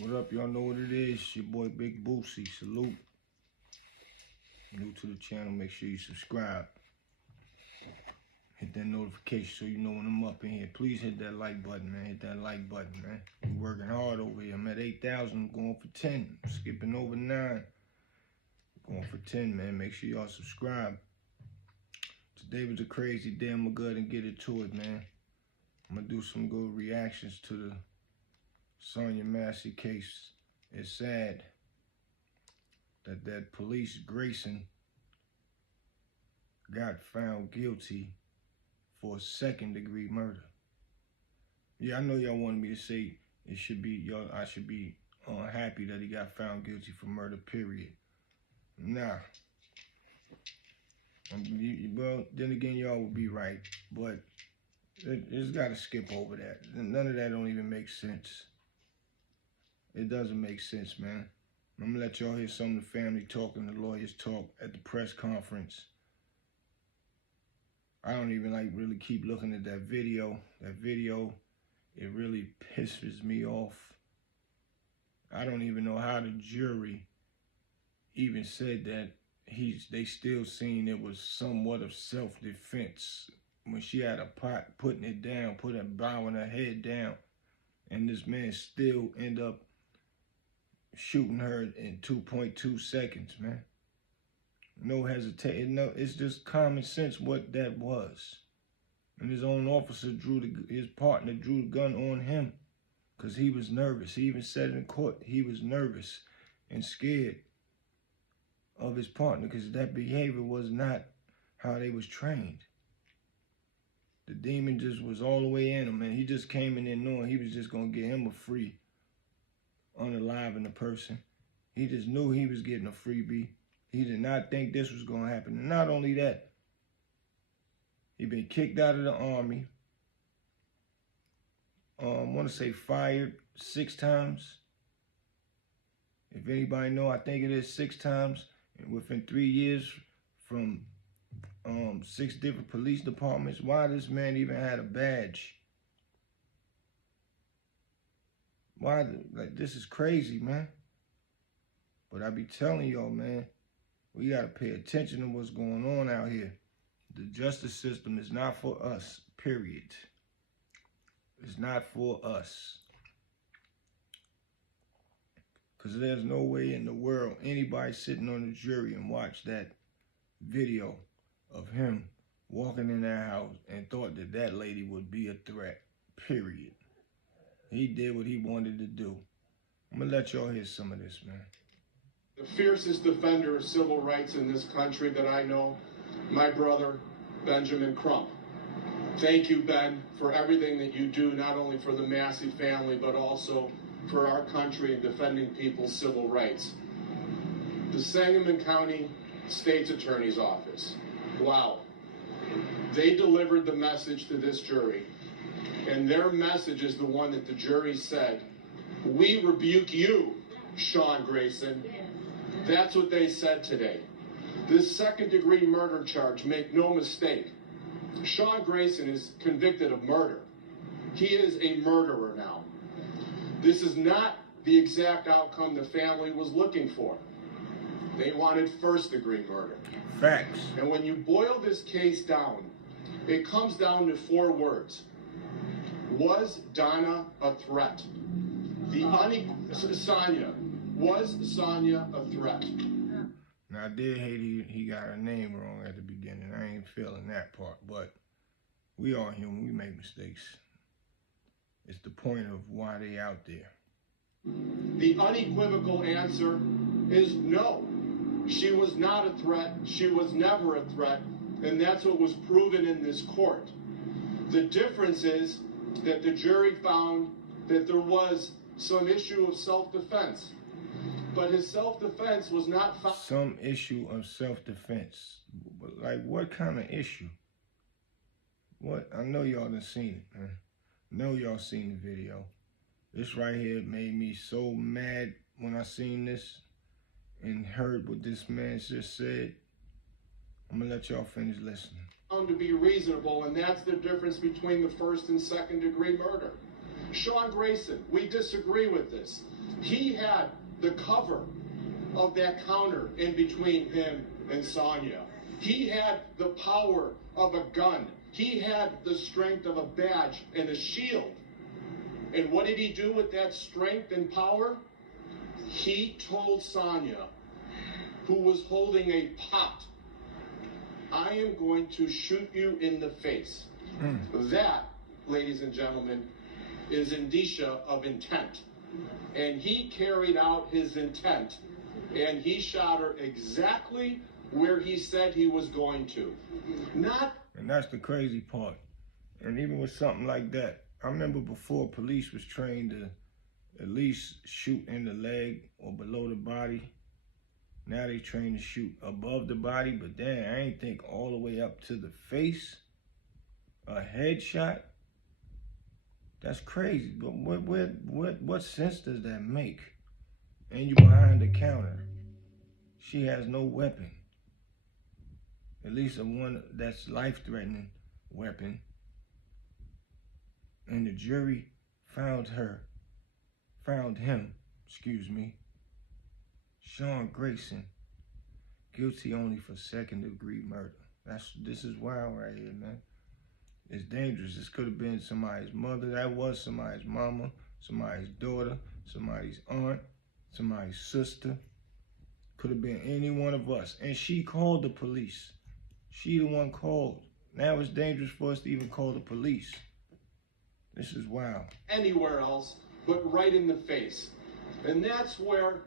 What up? Y'all know what it is. Your boy Big Boosie. Salute. New to the channel, make sure you subscribe. Hit that notification so you know when I'm up in here. Please hit that like button, man. Hit that like button, man. We working hard over here. I'm at 8,000. I'm going for 10. I'm skipping over 9. Going for 10, man. Make sure y'all subscribe. Today was a crazy day. I'm gonna go ahead and get into it, man. I'm gonna do some good reactions to the Sonya Massy case. It's sad that police Grayson got found guilty for second-degree murder. Yeah, I know y'all wanted me to say it should be I should be happy that he got found guilty for murder. Period. Nah. Well, then again, y'all would be right, but it's got to skip over that. None of that don't even make sense. It doesn't make sense, man. I'm gonna let y'all hear some of the family talk and the lawyers talk at the press conference. I don't even really keep looking at that video. That video, it really pisses me off. I don't even know how the jury even said that they still seen it was somewhat of self-defense when she had a pot putting it down, bowing her head down, and this man still end up shooting her in 2.2 seconds, man. No hesitation. No, it's just common sense what that was. And his own officer his partner drew the gun on him because he was nervous. He even said in court he was nervous and scared of his partner because that behavior was not how they was trained. The demon just was all the way in him, man. He just came in there knowing he was just going to get him a free, unaliving a person. He just knew he was getting a freebie. He did not think this was going to happen. And not only that, he'd been kicked out of the Army. I want to say fired 6 times. If anybody know, I think it is 6 times. And within 3 years from 6 different police departments. Why this man even had a badge? Why? Like, this is crazy, man. But I be telling y'all, man, we got to pay attention to what's going on out here. The justice system is not for us, period. It's not for us. Because there's no way in the world anybody sitting on the jury and watch that video of him walking in that house and thought that that lady would be a threat, period. He did what he wanted to do. I'm going to let y'all hear some of this, man. The fiercest defender of civil rights in this country that I know, my brother, Benjamin Crump. Thank you, Ben, for everything that you do, not only for the Massy family, but also for our country and defending people's civil rights. The Sangamon County State's Attorney's Office. Wow. They delivered the message to this jury, and their message is the one that the jury said, "We rebuke you, Sean Grayson." That's what they said today. This second-degree murder charge, make no mistake, Sean Grayson is convicted of murder. He is a murderer now. This is not the exact outcome the family was looking for. They wanted first-degree murder. Facts. And when you boil this case down, it comes down to 4 words. Was Donna a threat? Sonya. Was Sonya a threat? Now, I did hate he got her name wrong at the beginning. I ain't feeling that part, but we are human. We make mistakes. It's the point of why they out there. The unequivocal answer is no. She was not a threat. She was never a threat. And that's what was proven in this court. The difference is that the jury found that there was some issue of self-defense. But his self-defense was not found. Some issue of self-defense. Like, what kind of issue? What? I know y'all done seen it, man. I know y'all seen the video. This right here made me so mad when I seen this and heard what this man just said. I'm gonna let y'all finish listening. Found to be reasonable, and that's the difference between the first and second degree murder. Sean Grayson, we disagree with this. He had the cover of that counter in between him and Sonya. He had the power of a gun. He had the strength of a badge and a shield. And what did he do with that strength and power? He told Sonya, who was holding a pot, I am going to shoot you in the face. That, ladies and gentlemen, is indicia of intent. And he carried out his intent, and he shot her exactly where he said he was going to. And that's the crazy part. And even with something like that, I remember before, police was trained to at least shoot in the leg or below the body. Now they trained to shoot above the body, but damn, I ain't think all the way up to the face. A headshot? That's crazy. But what sense does that make? And you behind the counter. She has no weapon. At least a one that's life-threatening weapon. And the jury found him, Sean Grayson, guilty only for second-degree murder. This is wild right here, man. It's dangerous. This could have been somebody's mother. That was somebody's mama, somebody's daughter, somebody's aunt, somebody's sister. Could have been any one of us. And she called the police. She the one called. Now it's dangerous for us to even call the police. This is wild. Anywhere else, but right in the face. And that's where,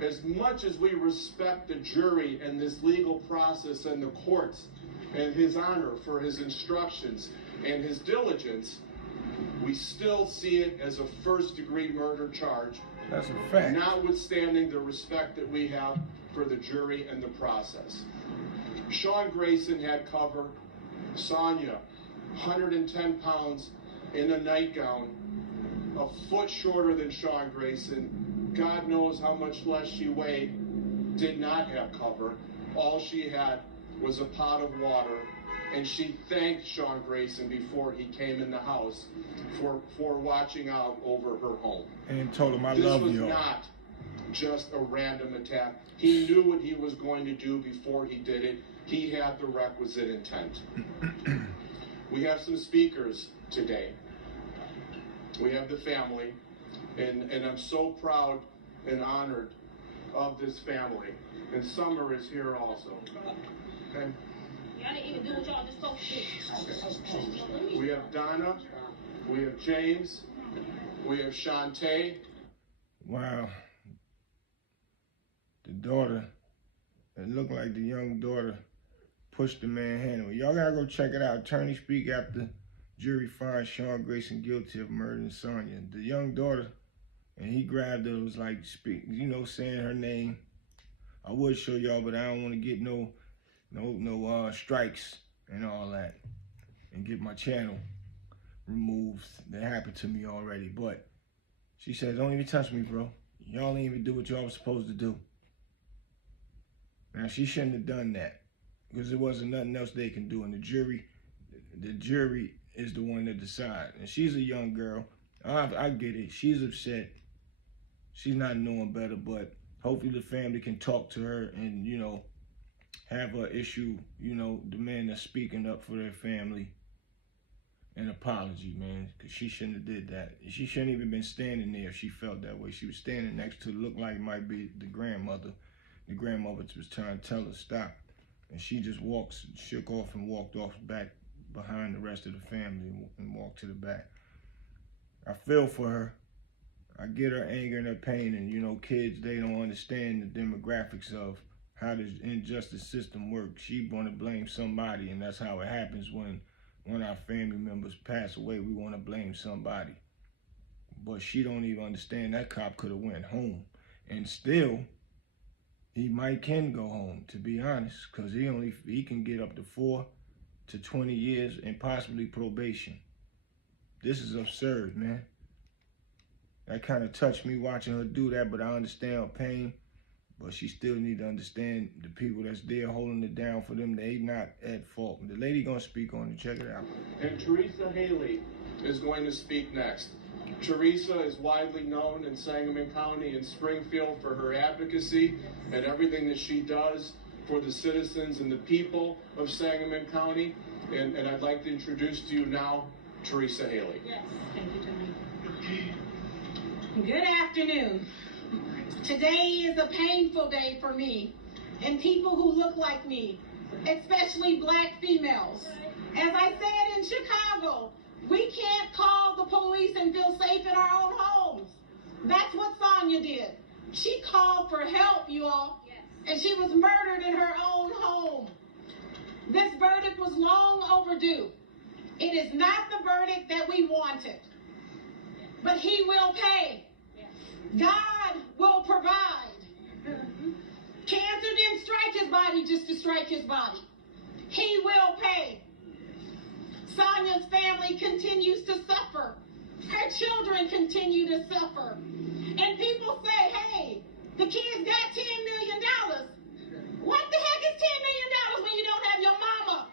as much as we respect the jury and this legal process and the courts and his honor for his instructions and his diligence, we still see it as a first-degree murder charge. That's a fact. Notwithstanding the respect that we have for the jury and the process. Sean Grayson had cover. Sonya, 110 pounds in a nightgown, a foot shorter than Sean Grayson. God knows how much less she weighed, did not have cover. All she had was a pot of water, and she thanked Sean Grayson before he came in the house for watching out over her home. And told him, I love you. This was not just a random attack. He knew what he was going to do before he did it. He had the requisite intent. We have some speakers today. We have the family, and I'm so proud and honored of this family. And Summer is here also. Okay? Y'all didn't even do what y'all just supposed to do. We have Donna, we have James, we have Shantae. Wow. The daughter, it looked like the young daughter pushed the man's hand. Y'all gotta go check it out. Attorney speak after jury finds Sean Grayson guilty of murdering Sonya. The young daughter, and he grabbed her, was like, speak, saying her name. I would show y'all, but I don't want to get no strikes and all that, and get my channel removed. That happened to me already. But she says, don't even touch me, bro. Y'all ain't even do what y'all was supposed to do. Now, she shouldn't have done that, because there wasn't nothing else they can do. And the jury is the one that decides. And she's a young girl. I get it. She's upset. She's not knowing better, but hopefully the family can talk to her and, have her issue, the man that's speaking up for their family, an apology, man, because she shouldn't have did that. She shouldn't even been standing there if she felt that way. She was standing next to, looked like it might be the grandmother. The grandmother was trying to tell her stop. And she just shook off and walked off back behind the rest of the family and walked to the back. I feel for her. I get her anger and her pain, and kids, they don't understand the demographics of how this injustice system works. She want to blame somebody, and that's how it happens when one of our family members pass away. We want to blame somebody. But she don't even understand that cop could have went home. And still, he can go home, to be honest, because he can get up to 4 to 20 years and possibly probation. This is absurd, man. That kind of touched me watching her do that, but I understand her pain. But she still need to understand the people that's there holding it down for them. They not at fault. The lady gonna speak on it. Check it out. And Teresa Haley is going to speak next. Teresa is widely known in Sangamon County and Springfield for her advocacy and everything that she does for the citizens and the people of Sangamon County. And I'd like to introduce to you now Teresa Haley. Yes, thank you, Tony. Good afternoon. Today is a painful day for me and people who look like me, especially black females. As I said in Chicago, we can't call the police and feel safe in our own homes. That's what Sonya did. She called for help, you all, and she was murdered in her own home. This verdict was long overdue. It is not the verdict that we wanted, but he will pay. God will provide. Cancer didn't strike his body just to strike his body. He will pay. Sonya's family continues to suffer. Her children continue to suffer. And people say, hey, the kids got $10 million. What the heck is $10 million when you don't have your mama?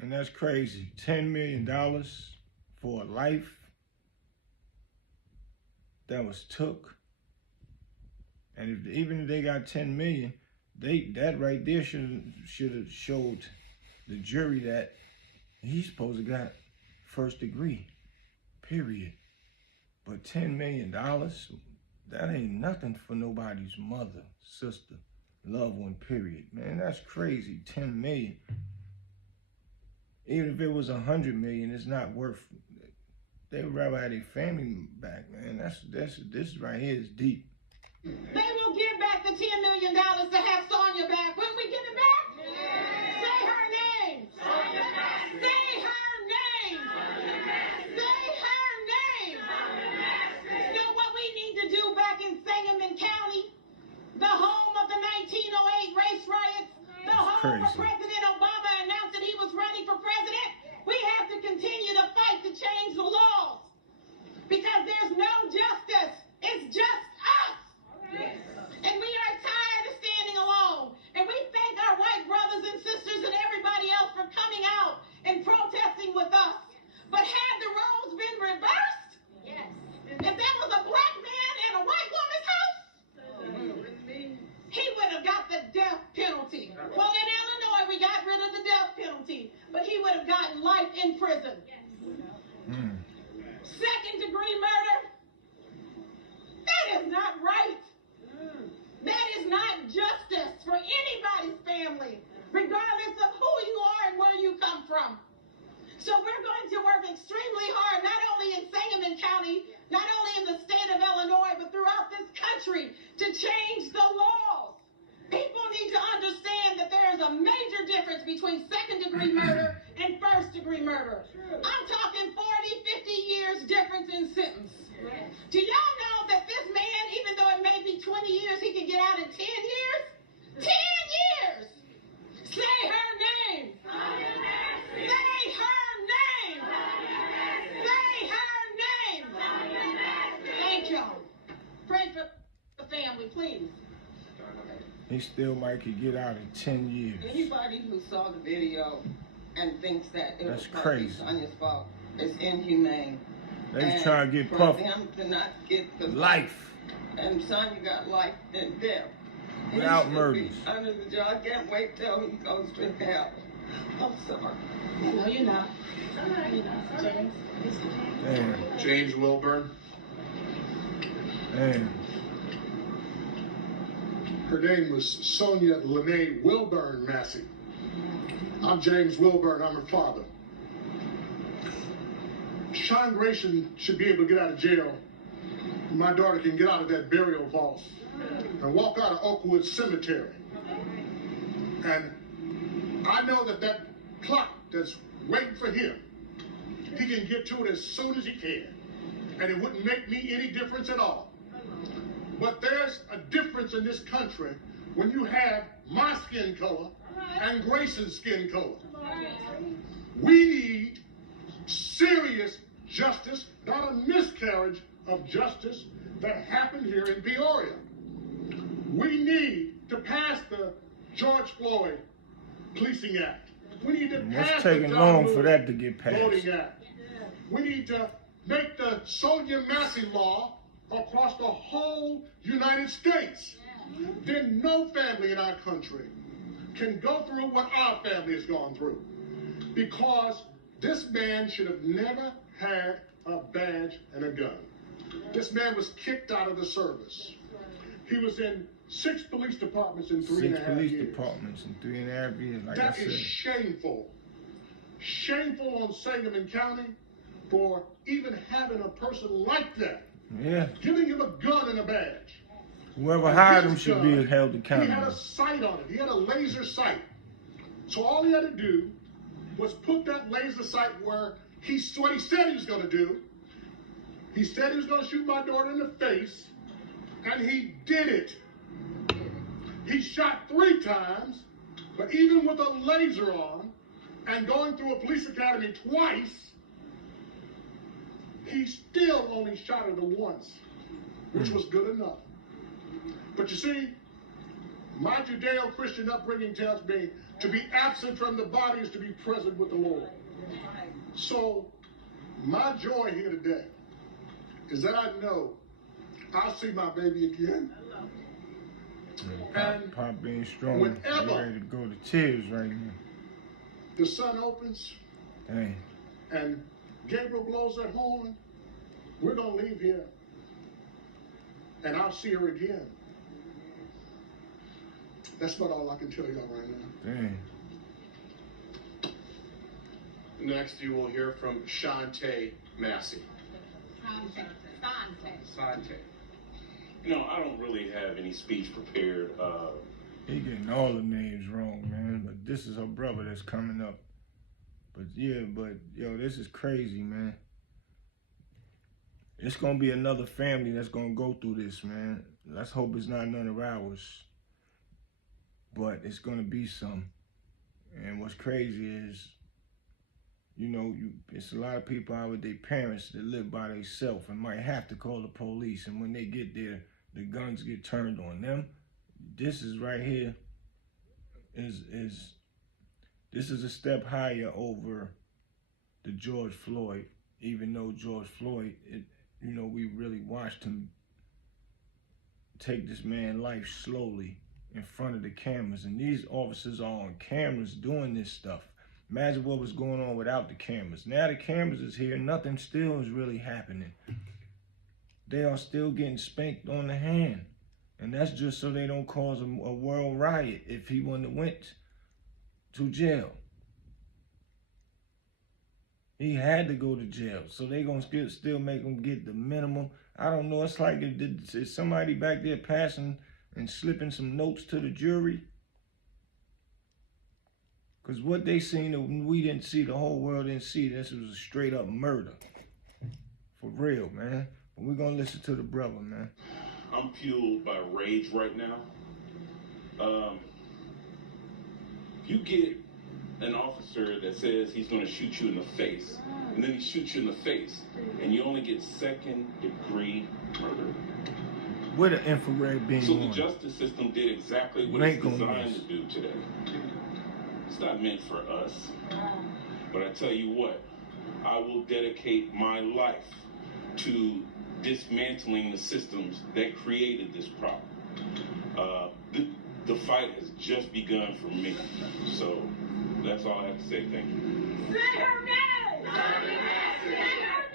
And that's crazy. $10 million for a life that was took. And even if they got 10 million, that right there should have showed the jury that he's supposed to got first degree, period. But $10 million, that ain't nothing for nobody's mother, sister, loved one, period. Man, that's crazy. 10 million. Even if it was 100 million, it's not worth. They would rather have their family back, man. This right here is deep. They will give back the $10 million to have Sonya back. When we get it back? Yeah. Say her name. Sonya Massy. Say her name. Sonya Massy. Say her name. Sonya Massy. So what we need to do back in Sangamon County, the home of the 1908 race riots, the home where President Obama announced that he was running for president, we have to continue to fight to change the laws. Because there's no justice. It's just us. And we are tired of standing alone. And we thank our white brothers and sisters and everybody else for coming out and protesting with us. But had the roles been reversed, yes, if that was a black man in a white woman's house, he would have got the death penalty. Well, in Illinois, we got rid of the death penalty, but he would have gotten life in prison. Second degree murder, that is not right. That is not justice for anybody's family, regardless of who you are and where you come from. So we're going to work extremely hard, not only in Sangamon County, not only in the state of Illinois, but throughout this country to change the laws. People need to understand that there is a major difference between second-degree murder and first-degree murder. I'm talking 40, 50 years difference in sentence. Do y'all know that this man, even though it may be 20 years, he can get out in 10 years? 10 years! Say her name! Say her name! Say her name! Thank y'all. Pray for the family, please. He still might could get out in 10 years. Anybody who saw the video and thinks that it was crazy. Sonya's fault is inhumane. They was trying to get for Puff them to not get the life. And Sonya got life and death. Without murders. Under the jail. I can't wait till he goes to hell. I'm sorry. No, you're not. James. Damn. James Wilburn. Damn. Her name was Sonya Lene Wilburn Massy. I'm James Wilburn. I'm her father. Sean Grayson should be able to get out of jail. My daughter can get out of that burial vault and walk out of Oakwood Cemetery. And I know that that clock that's waiting for him, he can get to it as soon as he can. And it wouldn't make me any difference at all. But there's a difference in this country when you have my skin color and Grayson's skin color. We need serious justice, not a miscarriage of justice that happened here in Peoria. We need to pass the George Floyd Policing Act. We need to And pass what's the taking John long Lewis for that to get passed? Voting Act. We need to make the Sonya Massy law across the whole United States. Then no family in our country can go through what our family has gone through. Because this man should have never had a badge and a gun. This man was kicked out of the service. He was in 6 police departments in 3.5 years. 6 police departments in 3.5 years, like That I said. is shameful. Shameful on Sangamon County for even having a person like that. Yeah. Giving him a gun and a badge. Whoever And hired his him should gun, be held He had accountable. a sight on it. He had a laser sight. So all he had to do was put that laser sight where what he said he was going to do. He said he was going to shoot my daughter in the face, and he did it. He shot 3 times, but even with a laser on and going through a police academy twice, he still only shot her once, which was good enough. But you see, my Judeo-Christian upbringing tells me to be absent from the body is to be present with the Lord. So my joy here today is that I know I'll see my baby again. Pop being strong, whenever you ready to go to tears right now. the sun opens Dang. and Gabriel blows that horn, we're going to leave here and I'll see her again. That's about all I can tell y'all right now. Dang. Next, you will hear from Sean Massy. Sante. You know, I don't really have any speech prepared. He getting all the names wrong, man. But this is her brother that's coming up. But yeah, yo, this is crazy, man. It's gonna be another family that's gonna go through this, man. Let's hope it's not none of ours. But it's gonna be some. And what's crazy is, you know, it's a lot of people out with their parents that live by themselves and might have to call the police. And when they get there, the guns get turned on them. This is right here this is a step higher over the George Floyd. Even though George Floyd, you know, we really watched him take this man's life slowly in front of the cameras. And these officers are on cameras doing this stuff. Imagine what was going on without the cameras. Now the cameras is here, nothing still is really happening. They are still getting spanked on the hand. And that's just so they don't cause a world riot if he wouldn't have went to jail. He had to go to jail. So they gonna still make him get the minimum. I don't know, it's like is somebody back there passing and slipping some notes to the jury? Because what they seen, we didn't see, the whole world didn't see. This was a straight up murder. For real, man. But we're gonna listen to the brother, man. I'm fueled by rage right now. You get an officer that says he's going to shoot you in the face, and then he shoots you in the face, and you only get 2nd-degree murder. With an infrared beam So the on. justice system did exactly what Rank it's on designed this. to do today. It's not meant for us. But I tell you what, I will dedicate my life to dismantling the systems that created this problem. The fight has just begun for me. So that's all I have to say. Thank you. Let her know! Let her know! Let her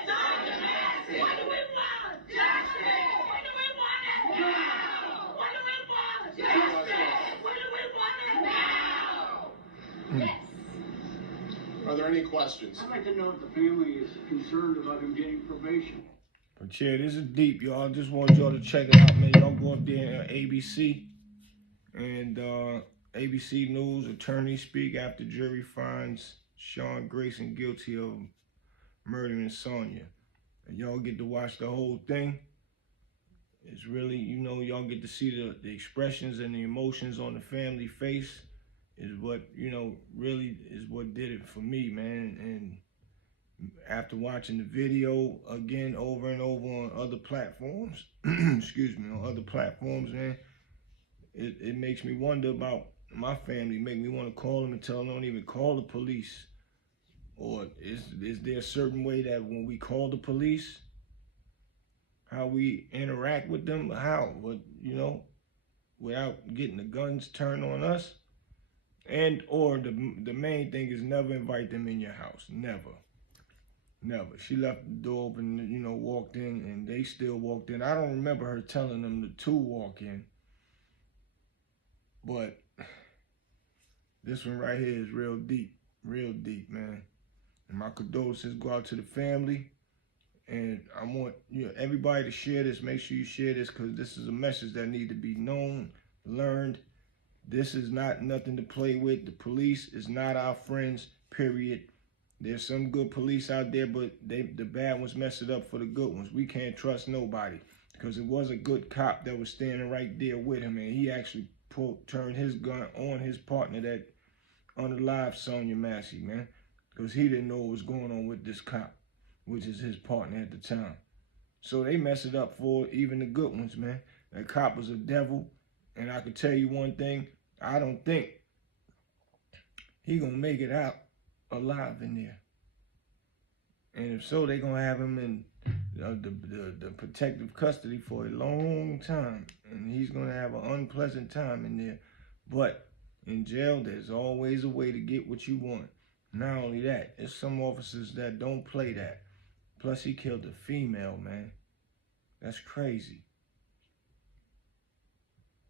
know! What do we want? Justice! What do we want it now? What do we want? Justice! What do we want it now? Yes. Are there any questions? I'd like to know if the family is concerned about him getting probation. But yeah, this is deep, y'all. Just want y'all to check it out, man. Y'all go up there on ABC. And ABC News, attorneys speak after jury finds Sean Grayson guilty of murdering Sonya. And y'all get to watch the whole thing. It's really, you know, y'all get to see the expressions and the emotions on the family face is what, you know, really is what did it for me, man. And after watching the video again over and over on other platforms, excuse me, on other platforms, man, it makes me wonder about my family. Make me want to call them and tell them don't even call the police. Or is there a certain way that when we call the police, how we interact with them, without getting the guns turned on us? And or the main thing is never invite them in your house. Never. She left the door open, walked in, and they still walked in. I don't remember her telling them to walk in. But this one right here is real deep, man. And my condolences go out to the family. And I want everybody to share this. Make sure you share this, because this is a message that needs to be known, learned. This is not nothing to play with. The police is not our friends, period. There's some good police out there, but the bad ones mess it up for the good ones. We can't trust nobody, because it was a good cop that was standing right there with him, and he actually turned his gun on his partner that unalived Sonya Massy, man, because he didn't know what was going on with this cop, which is his partner at the time. So they mess it up for even the good ones, man. That cop was a devil, and I can tell you one thing, I don't think he gonna make it out alive in there. And if so, they gonna have him in the protective custody for a long time, and he's gonna have an unpleasant time in there. But in jail, there's always a way to get what you want. Not only that, there's some officers that don't play that. Plus, he killed a female, man. That's crazy.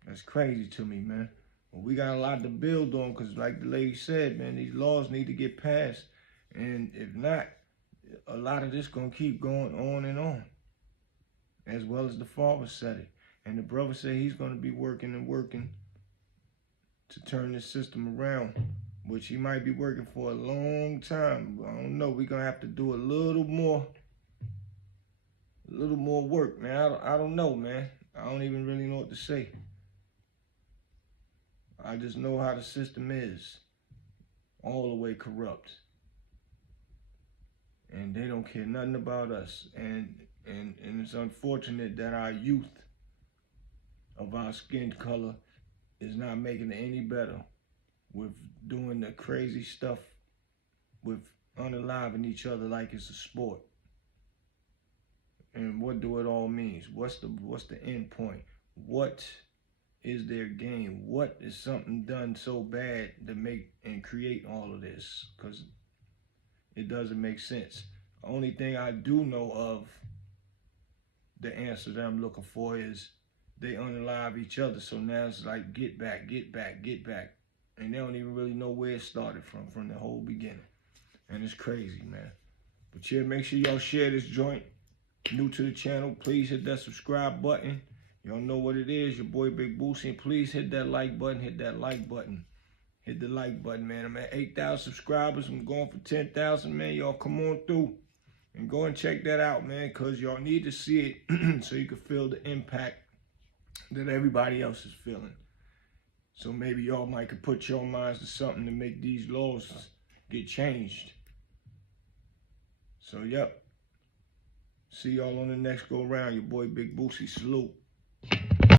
That's crazy to me, man. But we got a lot to build on, because like the lady said, man, these laws need to get passed. And if not, a lot of this gonna keep going on and on. As well as the father said it. And the brother said he's gonna be working and working to turn this system around, which he might be working for a long time. I don't know. We're gonna have to do a little more work, man. I don't know, man. I don't even really know what to say. I just know how the system is, all the way corrupt, and they don't care nothing about us. And it's unfortunate that our youth of our skin color is not making it any better with doing the crazy stuff with unaliving each other like it's a sport. And what do it all means? What's the end point? What is their game? What is something done so bad to make and create all of this? Because it doesn't make sense. The only thing I do know of, the answer that I'm looking for, is they unalive each other. So now it's like get back, get back, get back. And they don't even really know where it started from the whole beginning. And it's crazy, man. But yeah, make sure y'all share this joint. New to the channel, please hit that subscribe button. Y'all know what it is, your boy Big Boosie. And please hit that like button, hit that like button. Hit the like button, man. I'm at 8,000 subscribers. I'm going for 10,000, man. Y'all come on through and go and check that out, man, because y'all need to see it so you can feel the impact that everybody else is feeling. So maybe y'all might could put your minds to something to make these laws get changed. So, yep. See y'all on the next go round. Your boy Big Boosie. Salute.